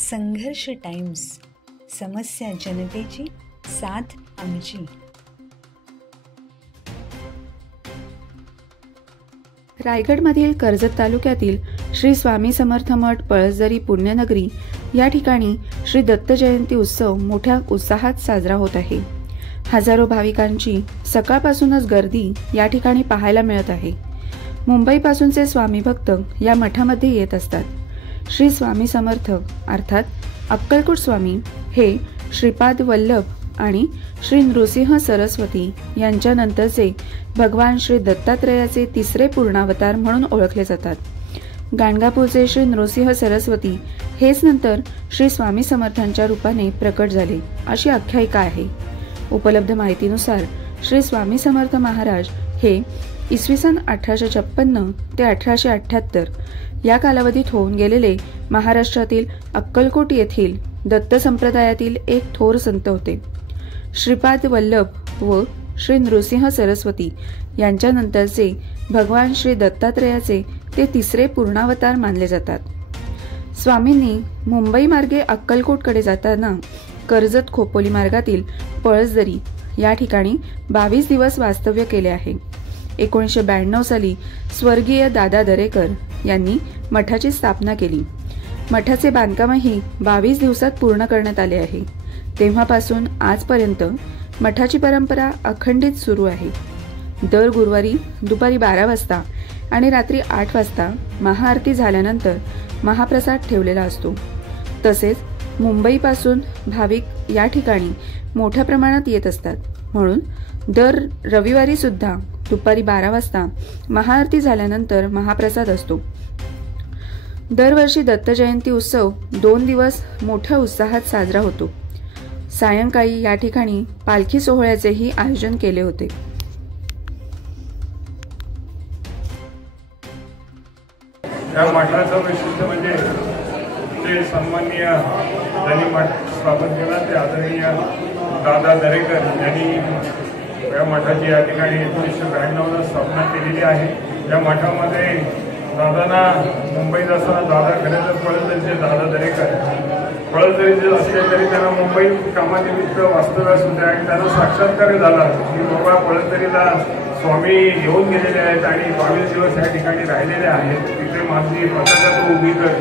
संघर्ष टाइम्स, समस्या जनतेची, साथ आमची. रायगडमधील कर्जत तालुक्यातील श्री स्वामी समर्थ मठ पळसदरी पुण्यनगरी या ठिकाणी श्री दत्त जयंती उत्सव मोठ्या उत्साहात साजरा होत आहे. हजारो भाविकांची सकाळपासूनच गर्दी या ठिकाणी पाहायला मिळत आहे. मुंबईपासूनचे स्वामी भक्त या मठामध्ये येत असतात. श्री स्वामी समर्थ अर्थात अक्कलकोट स्वामी हे श्रीपाद वल्लभ आणि श्री नृसिंह सरस्वती यांच्यानंतरचे भगवान श्री दत्तात्रेयाचे तिसरे पूर्णावतार म्हणून ओळखले जातात. गाणगापूरचे श्री नृसिंह सरस्वती हेच नंतर श्री स्वामी समर्थांच्या रूपाने प्रकट झाले अशी आख्यायिका आहे. उपलब्ध माहितीनुसार श्री स्वामी समर्थ महाराज हे इसवी सन 1856 ते 1878 या कालावधीत होऊन गेलेले महाराष्ट्रातील अक्कलकोट येथील दत्त संप्रदायातील एक थोर संत होते. श्रीपाद वल्लभ व श्री नृसिंह सरस्वती यांच्यानंतरचे भगवान श्री दत्तात्रेयाचे ते तिसरे पूर्णावतार मानले जातात. स्वामींनी मुंबई मार्गे अक्कलकोटकडे जाताना कर्जत खोपोली मार्गातील पळसदरी या ठिकाणी 22 दिवस वास्तव्य केले आहे. 1992 साली स्वर्गीय दादा दरेकर यांनी मठाची स्थापना केली. मठाचे बांधकामही 22 दिवसात पूर्ण करण्यात आले आहे. तेव्हापासून आजपर्यंत मठाची परंपरा अखंडित सुरू आहे. दर गुरुवारी दुपारी 12 वाजता आणि रात्री 8 वाजता महाआरती झाल्यानंतर महाप्रसाद ठेवलेला असतो. तसेच मुंबईपासून भाविक या ठिकाणी मोठ्या प्रमाणात येत असतात, म्हणून दर रविवारी सुद्धा दुपारी 12 वाजता महाआरती झाल्यानंतर महाप्रसाद असतो. दरवर्षी दत्त जयंती उत्सव 2 दिवस मोठ्या उत्साहात साजरा होतो. सायंकाळी या ठिकाणी पालखी सोहळ्याचेही आयोजन केले होते. या मठाचं वैशिष्ट्य म्हणजे ते सन्माननीय ज्यांनी मठ स्थापन केला ते आदरणीय दादा दरेकर यांनी या मठाची या ठिकाणी 1992ला स्थापना केलेली आहे. या मठामध्ये दादांना मुंबईत असताना दादा खरे तर पळसदरीचे दादा दरेकर पळसदरीचे असले तरी त्यांना मुंबईत कामानिमित्त वास्तव्यास होते आणि त्यांना साक्षात्कार झाला की बाबा पळसदरीला स्वामी येऊन गेलेले आहेत आणि 22 दिवस या ठिकाणी राहिलेले आहेत, तिथे माझी पताका तो उभी कर.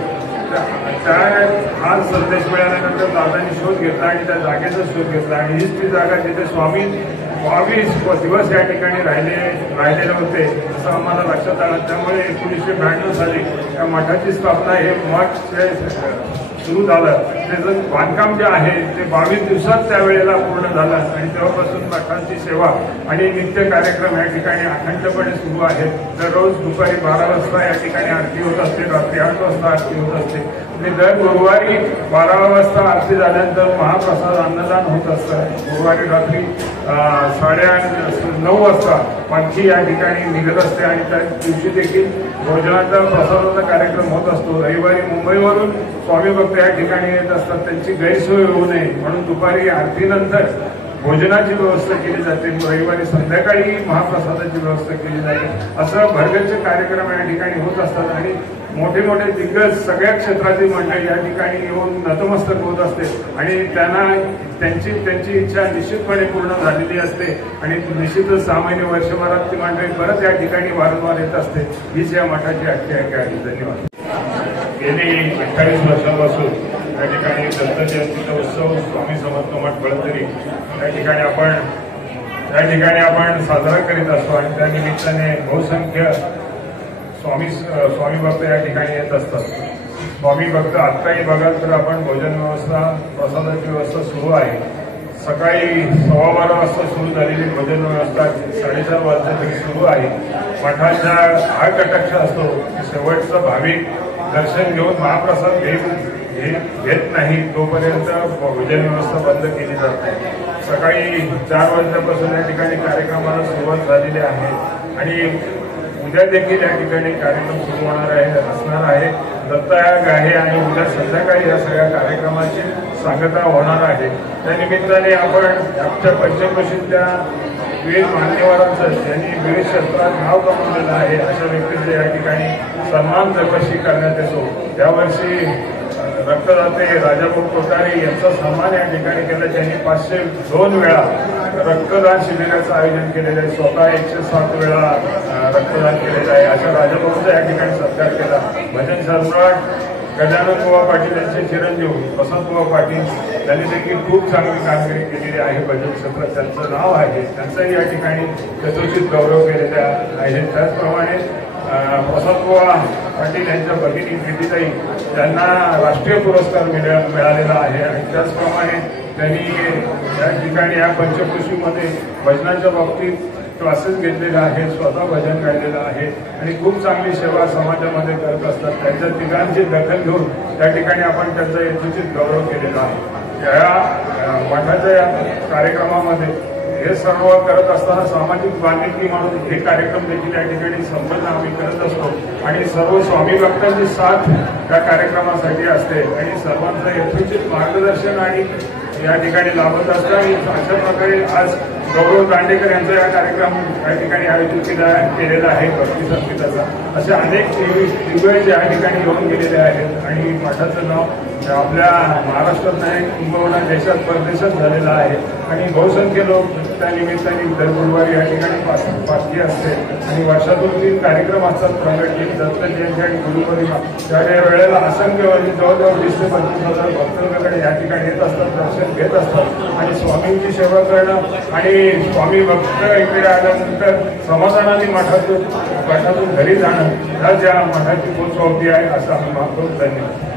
त्या आज संदेश मिळाल्यानंतर दादांनी शोध घेतला आणि त्या जागेचा शोध घेतला आणि हीच ती जागा जिथे स्वामी 22 दिवस या ठिकाणी राहिलेले होते असं आम्हाला लक्षात आलं. त्यामुळे 1992 साली या मठाची स्थापना हे मठ सुरू झालं. त्याचं बांधकाम जे आहे ते 22 दिवसात त्यावेळेला पूर्ण झालं आणि तेव्हापासून मठांची सेवा आणि नित्य कार्यक्रम या ठिकाणी अखंडपणे सुरू आहेत. दररोज दुपारी 12 वाजता या ठिकाणी आरती होत असते, रात्री 8 वाजता आरती होत असते आणि दर गुरुवारी 12 वाजता आरती झाल्यानंतर महाप्रसाद अन्नदान होत असतं. गुरुवारी रात्री 9:30 वाजता पालखी या ठिकाणी निघत असते आणि त्या दिवशी देखील भोजनाचा प्रसादाचा कार्यक्रम होत असतो. रविवारी मुंबईवरून स्वामी भक्त या ठिकाणी येत असतात, त्यांची गैरसोय होऊ नये म्हणून दुपारी आरतीनंतर भोजनाची व्यवस्था केली जाते. रविवारी संध्याकाळी महाप्रसादाची व्यवस्था केली जाते. असं भरगच्च कार्यक्रम या ठिकाणी होत असतात आणि मोठे मोठे दिग्गज सगळ्या क्षेत्रातील मंडळी या ठिकाणी येऊन नतमस्तक होत असते आणि त्यांना त्यांची इच्छा निश्चितपणे पूर्ण झालेली असते आणि निश्चितच 6 महिने वर्षभरात ती मंडळी परत या ठिकाणी वारंवार येत असते. हीच या मठाची आख्यायिका आहे. धन्यवाद. गेली 28 वर्षांपासून या ठिकाणी दत्त जयंतीचा उत्सव स्वामी समर्थ मठ पळसदरी या ठिकाणी आपण साजरा करीत असतो आणि त्या निमित्ताने बहुसंख्य स्वामी भक्त या ठिकाणी येत असतात. स्वामी भक्त आत्ताही बघाल तर आपण भोजन व्यवस्था प्रसादाची व्यवस्था सुरू आहे. सकाळी 12:15 वाजता सुरू झालेली भोजन व्यवस्था 4:30 वाजता तरी सुरू आहे. मठाचा हा कटाक्ष असतो की शेवटचा भाविक दर्शन घेऊन महाप्रसाद घेत नाही तोपर्यंत भोजन व्यवस्था बंद केली जाते. सकाळी 4 वाजल्यापासून या ठिकाणी कार्यक्रमाला सुरुवात झालेली आहे आणि उद्या देखील या ठिकाणी कार्यक्रम सुरू असणार आहे. दत्तयाग आहे आणि उद्या संध्याकाळी या सगळ्या कार्यक्रमाची सांगता होणार आहे. त्या निमित्ताने आपण आमच्या पंचक्रोशीतल्या विविध मान्यवरांचं ज्यांनी विविध क्षेत्रात नाव कमवलेलं आहे अशा व्यक्तींचे या ठिकाणी सन्मान चौकशी करण्यात येतो. यावर्षी रक्तदाते राजाभाऊ कोठारे यांचा सन्मान या ठिकाणी केला, ज्यांनी 502 वेळा रक्तदान शिबिराचं आयोजन केलेलं आहे, स्वतः 107 वेळा रक्तदान केलेलं आहे. अशा राजाभाऊंचा या ठिकाणी सत्कार केला. भजन सम्राट गजानन बुवा पाटील यांचे चिरंजीव वसंत बुवा पाटील त्यांनी देखील खूप चांगली कामगिरी केलेली आहे. भजन क्षेत्रात त्यांचं नाव आहे, त्यांचाही या ठिकाणी यथोचित गौरव केलेला आहे. त्याचप्रमाणे वसंत बुवा पाटील यांच्या भगिनी प्रीतीताई त्यांना राष्ट्रीय पुरस्कार मिळालेला आहे. आणि त्याचप्रमाणे त्यांनी या ठिकाणी या पंचकृषीमध्ये भजनाच्या बाबतीत क्लासेस घेतलेले आहेत, स्वतः भजन गायलेलं आहे आणि खूप चांगली सेवा समाजामध्ये करत असतात. त्यांच्या तिघांची दखल घेऊन त्या ठिकाणी आपण त्यांचा यथोचित गौरव केलेला आहे. या मठाच्या या कार्यक्रमामध्ये हे सर्व करत असताना सामाजिक बांधिलकी म्हणून हे कार्यक्रम देखील या ठिकाणी संपन्न आम्ही करत असतो आणि सर्व स्वामी भक्तांची साथ या कार्यक्रमासाठी असते आणि सर्वांचं यथोचित मार्गदर्शन आणि या ठिकाणी लाभत असतं. आणि अशा प्रकारे आज गौरव दांडेकर यांचा या कार्यक्रम या ठिकाणी आयोजित केलेला आहे भक्ती संगीताचा. असे अनेक दिग्गज या ठिकाणी येऊन गेलेले आहेत आणि मठाचं नाव आपल्या महाराष्ट्रात नाही किंबहुना देशात परदेशात झालेला आहे आणि बहुसंख्य लोक त्या निमित्ताने दर गुरुवारी या ठिकाणी पालखी असते आणि वर्षातून 3 कार्यक्रम असतात, प्रगट दिन, दत्त जयंती आणि गुरुपौर्णिमा. त्या वेळेला असंख्य म्हणजे जवळजवळ 20 ते 25,000 भक्तांकडे या ठिकाणी येत असतात, दर्शन घेत असतात आणि स्वामींची सेवा करणं आणि स्वामी भक्त इकडे आल्यानंतर समाधानाने मठातून घरी जाणं ह्या ज्या मठाची पोचपावती आहे असं आम्ही मागतो. धन्यवाद.